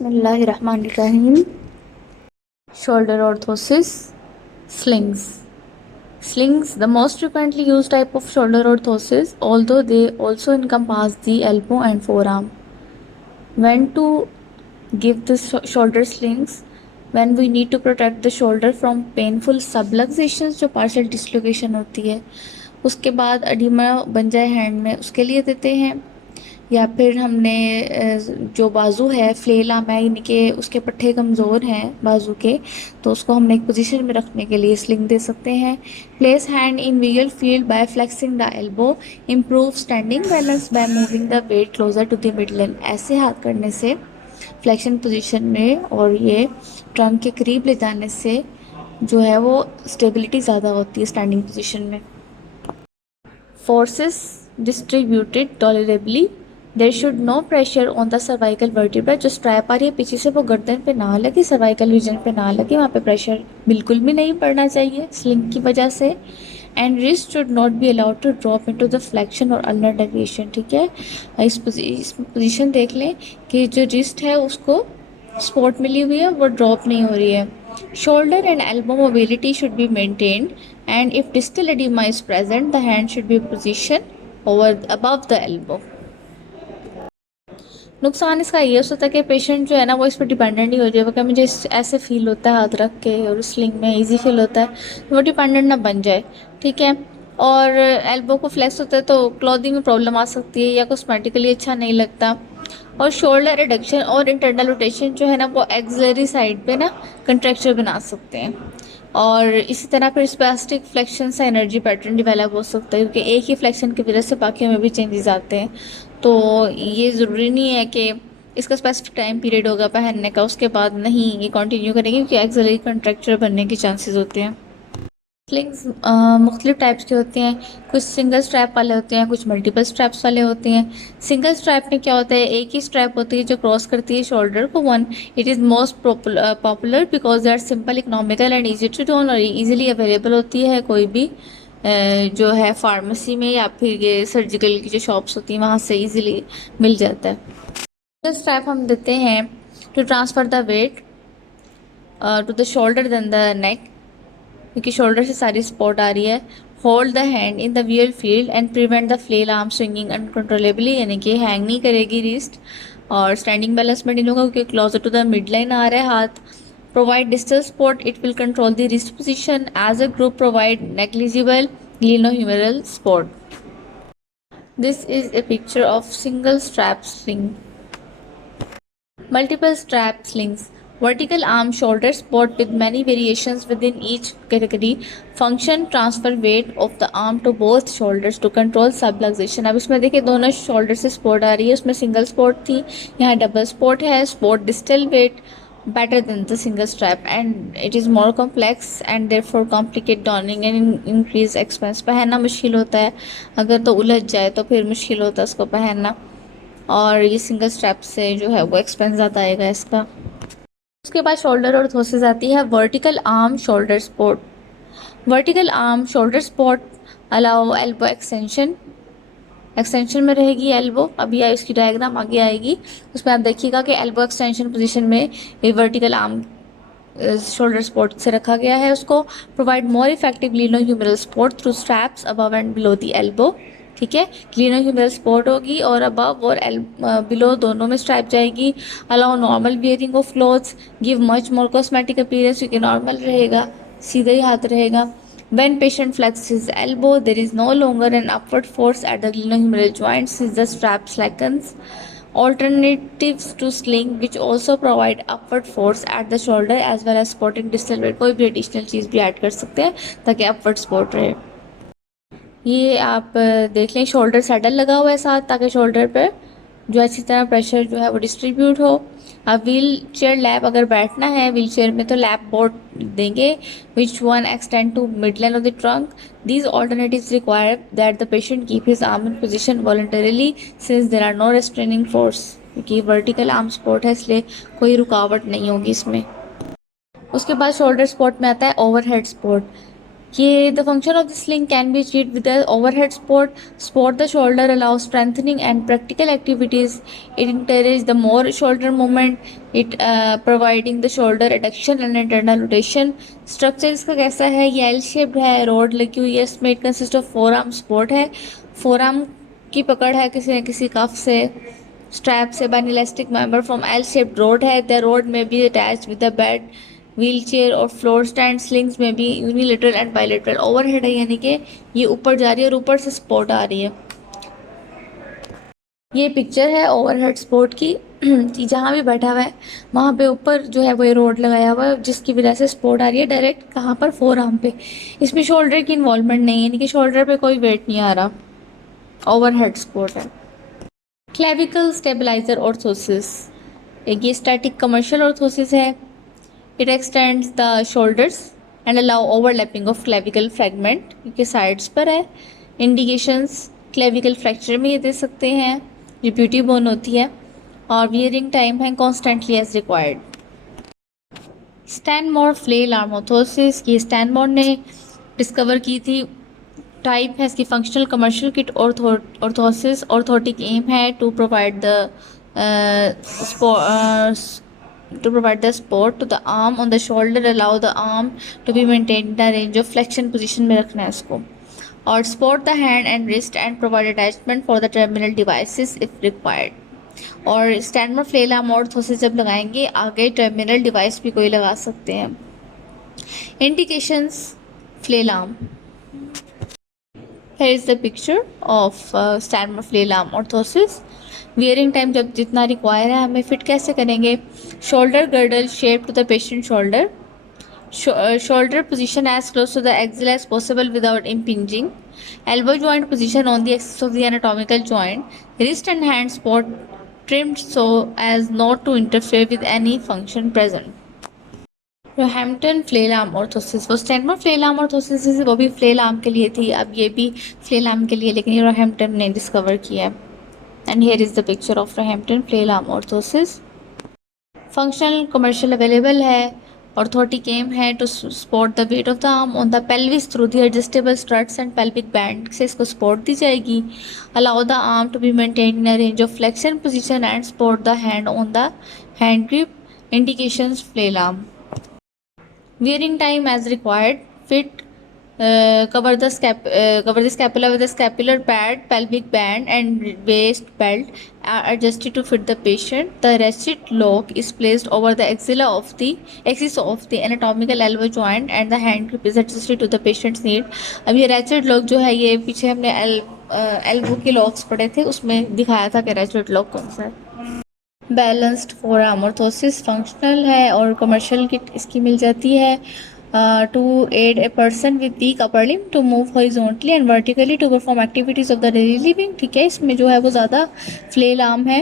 Bismillahirrahmanirrahim. Shoulder orthosis, slings. Slings, the most frequently used type of shoulder orthosis, although they also encompass the elbow and forearm. When to give the shoulder slings? When we need to protect the shoulder from painful subluxations, जो partial dislocation होती है, उसके बाद oedema बन जाए hand में, उसके लिए देते हैं। या फिर हमने जो बाजू है फ्लेल आर्म है, यानी कि उसके पट्टे कमज़ोर हैं बाजू के, तो उसको हमने एक पोजीशन में रखने के लिए स्लिंग दे सकते हैं। Place hand in visual field by flexing the elbow, improve standing balance by moving the weight closer to the midline. ऐसे हाथ करने से फ्लेक्शन पोजीशन में और ये ट्रंक के करीब ले जाने से जो है वो स्टेबिलिटी ज़्यादा होती है स्टैंडिंग पोजीशन में। Forces distributed tolerably, there should no pressure on the cervical vertebra. जो स्ट्रैप आ रही है पीछे से वो गर्दन पे ना लगे, सर्वाइकल रीजन पे ना लगे, वहाँ पे प्रेशर बिल्कुल भी नहीं पड़ना चाहिए स्लिंग की वजह से। And wrist should not be allowed to drop into the flexion और अल्नर डेविएशन। ठीक है, इस पोजीशन देख लें कि जो रिस्ट है उसको सपोर्ट मिली हुई है, वो ड्रॉप नहीं हो रही है। Shoulder and elbow mobility should be maintained, and if distal edema is present, the hand should be positioned over above the elbow. नुकसान इसका ये हो सकता है कि पेशेंट जो है ना वो इस पर डिपेंडेंट नहीं हो जाए, कि मुझे ऐसे फील होता है हाथ रख के और स्लिंग में इजी फील होता है, तो वो डिपेंडेंट ना बन जाए। ठीक है, और एल्बो को फ्लेक्स होता है तो क्लॉथिंग में प्रॉब्लम आ सकती है या कॉस्मेटिकली अच्छा नहीं लगता। और शोल्डर रिडक्शन और इंटरनल रोटेशन जो है ना वो एक्सिलरी साइड पे ना कंट्रैक्चर बना सकते हैं, और इसी तरह फिर स्पेसिफिक फ्लेक्शन से एनर्जी पैटर्न डेवलप हो सकता है, क्योंकि एक ही फ्लेक्शन की वजह से बाकी में भी चेंजेस आते हैं। तो ये ज़रूरी नहीं है कि इसका स्पेसिफिक टाइम पीरियड होगा पहनने का, उसके बाद नहीं ये कंटिन्यू करेंगे, क्योंकि एक्सिलरी कंट्रैक्चर बनने के चांसेस होते हैं। स्लिंग्स मुख्तलिफ टाइप्स के होते हैं, कुछ सिंगल स्ट्रैप वाले होते हैं, कुछ मल्टीपल स्ट्रैप्स वाले होते हैं। सिंगल स्ट्रैप में क्या होता है, एक ही स्ट्रैप होती है जो क्रॉस करती है शोल्डर को one. It is most popular because they are simple, economical and easy to don, और ईजिली अवेलेबल होती है कोई भी जो है फार्मेसी में या फिर ये सर्जिकल की जो शॉप्स होती हैं वहाँ से ईजिली मिल जाता है। सिंगल स्ट्रैप हम देते हैं to transfer the weight to the shoulder then the neck, क्योंकि शोल्डर से सारी सपोर्ट आ रही है। Hold the hand in the visual field and prevent the flail arm swinging uncontrollably, यानी कि हैंग नहीं करेगी रिस्ट, और स्टैंडिंग बैलेंस मेंटेन होगा क्योंकि closer to the midline आ रहा है हाथ। Provide distal support, it will control the wrist position. As a group provide negligible glenohumeral support. This is a picture of single strap sling. Multiple strap slings, vertical arm shoulder support with many variations within each category. Function transfer weight of the arm to both shoulders to control subluxation. अब इसमें देखिए दोनों shoulder से support आ रही है, उसमें single support थी, यहाँ डबल सपोर्ट है। Support distal weight better than the single strap and it is more complex and therefore complicate donning and increase expense। पहनना मुश्किल होता है, अगर तो उलझ जाए तो फिर मुश्किल होता है उसको पहनना, और ये सिंगल स्ट्रैप से जो है वो एक्सपेंस ज़्यादा आएगा इसका। उसके बाद शोल्डर ऑर्थोसिस आती है, vertical arm shoulder support. Vertical arm shoulder support allow elbow extension, extension में रहेगी एल्बो। अभी इसकी डायग्राम आगे आएगी, उसमें आप देखिएगा कि एल्बो एक्सटेंशन पोजीशन में ये वर्टिकल आर्म शोल्डर सपोर्ट से रखा गया है उसको। Provide more effective glenohumeral support through straps above and below the elbow. ठीक है, ग्लिनोह्यूमरल सपोर्ट होगी और अबव और बिलो दोनों में स्ट्रैप जाएगी। Allow normal wearing of clothes, give much more cosmetic appearance, क्योंकि नॉर्मल रहेगा, सीधा ही हाथ रहेगा। When patient flexes his elbow, there is no longer an upward force at the glenohumeral joint since the strap slackens. Alternatives to sling which also provide upward force at the shoulder as well as supporting distal weight, कोई भी additional चीज़ भी add कर सकते हैं ताकि upward support रहे। ये आप देख लें, शोल्डर सैडल लगा हुआ है साथ, ताकि शोल्डर पर जो अच्छी तरह प्रेशर जो है वो डिस्ट्रीब्यूट हो। अब व्हील चेयर लैप, अगर बैठना है व्हील चेयर में तो लैप बोर्ड देंगे which one extend to mid line of the trunk. These alternatives require that the patient keep his arm in position voluntarily since there are no restraining force, क्योंकि vertical arm support है इसलिए कोई रुकावट नहीं होगी इसमें। उसके बाद शोल्डर सपोर्ट में आता है ओवरहेड सपोर्ट। ये the function of this link can be achieved with the overhead support the shoulder allow strengthening and practical activities. It encourage the more shoulder movement. It providing the shoulder adduction and internal rotation. Structure इसका कैसा है, ये L shaped है, road लगी हुई है, इसमें it consist of four arm support है, फोर आर्म की पकड़ है किसी न किसी कफ से, स्ट्रैप से, bye elastic member from L shaped road है. द रोड में be attach with the bed, wheel chair और फ्लोर स्टैंड. स्लिंग्स में भी यूनिलेटरल एंड बायलेटरल. ओवरहेड है यानी कि ये ऊपर जा रही है और ऊपर से सपोर्ट आ रही है. ये पिक्चर है ओवरहेड सपोर्ट की कि जहाँ भी बैठा हुआ है वहाँ पे ऊपर जो है वो ये रोड लगाया हुआ है जिसकी वजह से सपोर्ट आ रही है डायरेक्ट कहाँ पर, फोर आर्म पे. इसमें शोल्डर की इन्वॉल्वमेंट नहीं है यानी कि शोल्डर पे कोई वेट नहीं आ रहा, ओवरहेड सपोर्ट है. क्लेविकल स्टेबलाइजर ऑर्थोसिस, एक ये स्टैटिक कमर्शियल ऑर्थोसिस है. It extends the shoulders and allow overlapping of clavicle fragment, क्योंकि साइड्स पर है. इंडिकेशंस क्लेविकल फ्रैक्चर में ये दे सकते हैं, जो ब्यूटी बोन होती है, और वियरिंग टाइम है constantly as required. Stanmore flail arm orthosis, ये स्टैनमोर ने डिस्कवर की थी. टाइप है इसकी functional commercial kit orthosis. Orthotic aim है to provide the support to the arm on the shoulder, allow the arm to be maintained in the range of flexion position में रखना है इसको, और support the hand and wrist and provide attachment for the terminal devices if required. और स्टैनमोर flail arm orthosis जब लगाएंगे आगे terminal device भी कोई लगा सकते हैं. Indications flail arm. Here is the picture of Stanmore flail arm orthosis. Wearing time जब जितना रिक्वायर है हमें फिट कैसे करेंगे. Shoulder girdle shape to the patient shoulder. Shoulder position as close to the axilla as possible without impinging. Elbow joint position on the axis of the anatomical joint. Wrist and hand support trimmed so as not to interfere with any function present. Roehampton flail arm orthosis, वो Stanmore flail arm orthosis वो भी flail arm के लिए थी, अब ये भी flail arm के लिए, लेकिन ये रोहैम्पटन ने डिस्कवर किया है. And here is the picture of Roehampton flail arm orthosis. Functional commercial available है. ऑर्थोटिक एम है to support the weight of the arm on the pelvis through the adjustable struts and pelvic band से इसको support दी जाएगी. Allow the arm to be maintain in a range of flexion position and support the hand on the hand grip. Indications flail arm. Wearing time as required. Fit cover the scapula with a scapular pad, pelvic band, and waist belt are adjusted to fit the patient. The ratchet lock is placed over the axis of the anatomical elbow joint, and the hand grip is adjusted to the patient's need. अब ये ratchet lock जो है ये पीछे हमने elbow के locks पढ़े थे उसमें दिखाया था कि ratchet lock कौन सा है. Balanced forearm orthosis functional है और कमर्शियल किट इसकी मिल जाती है. To aid a person with weak upper limb to move horizontally and vertically to perform activities of the daily living. ठीक है, इसमें जो है वो ज़्यादा फ्लेल आर्म है.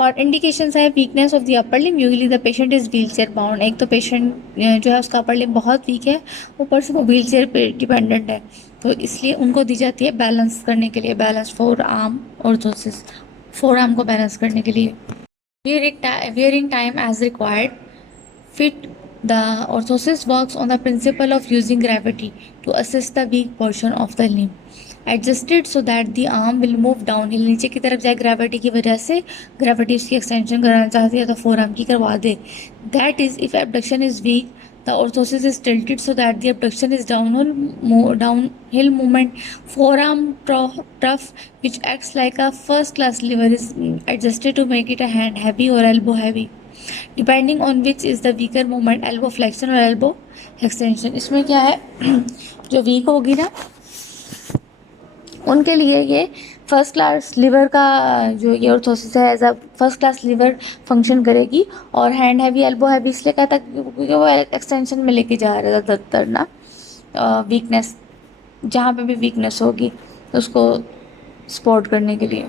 और इंडिकेशंस है weakness of the upper limb. Usually the patient is wheelchair bound. एक तो पेशेंट जो है उसका अपर लिम बहुत वीक है, ऊपर से वो व्हील चेयर पे डिपेंडेंट है, तो इसलिए उनको दी जाती है बैलेंस करने के लिए balance forearm orthosis, forearm को बैलेंस करने के लिए. Wearing time as required. Fit the orthosis works on the principle of using gravity to assist the weak portion of the limb. Adjusted so that the arm will move downhill, नीचे की तरफ जाए gravity की वजह से. Gravity उसकी extension कराना चाहती है तो फोर आर्म की करवा दे. That is if abduction is weak the orthosis is tilted so that the abduction is downhill movement. Forearm trough which acts like a first class lever is adjusted to make it a hand heavy or elbow heavy, depending on which is the weaker movement, elbow flexion or elbow extension. इसमें क्या है जो week होगी ना उनके लिए ये first class liver का जो ये ऑर्थोसिस है as a first class lever function करेगी. और हैंड हैवी एल्बो हैवी इसलिए कहता है क्योंकि वो एक्सटेंशन में लेके जा रहा है ज़्यादातर ना. वीकनेस जहाँ पे भी वीकनेस होगी तो उसको सपोर्ट करने के लिए.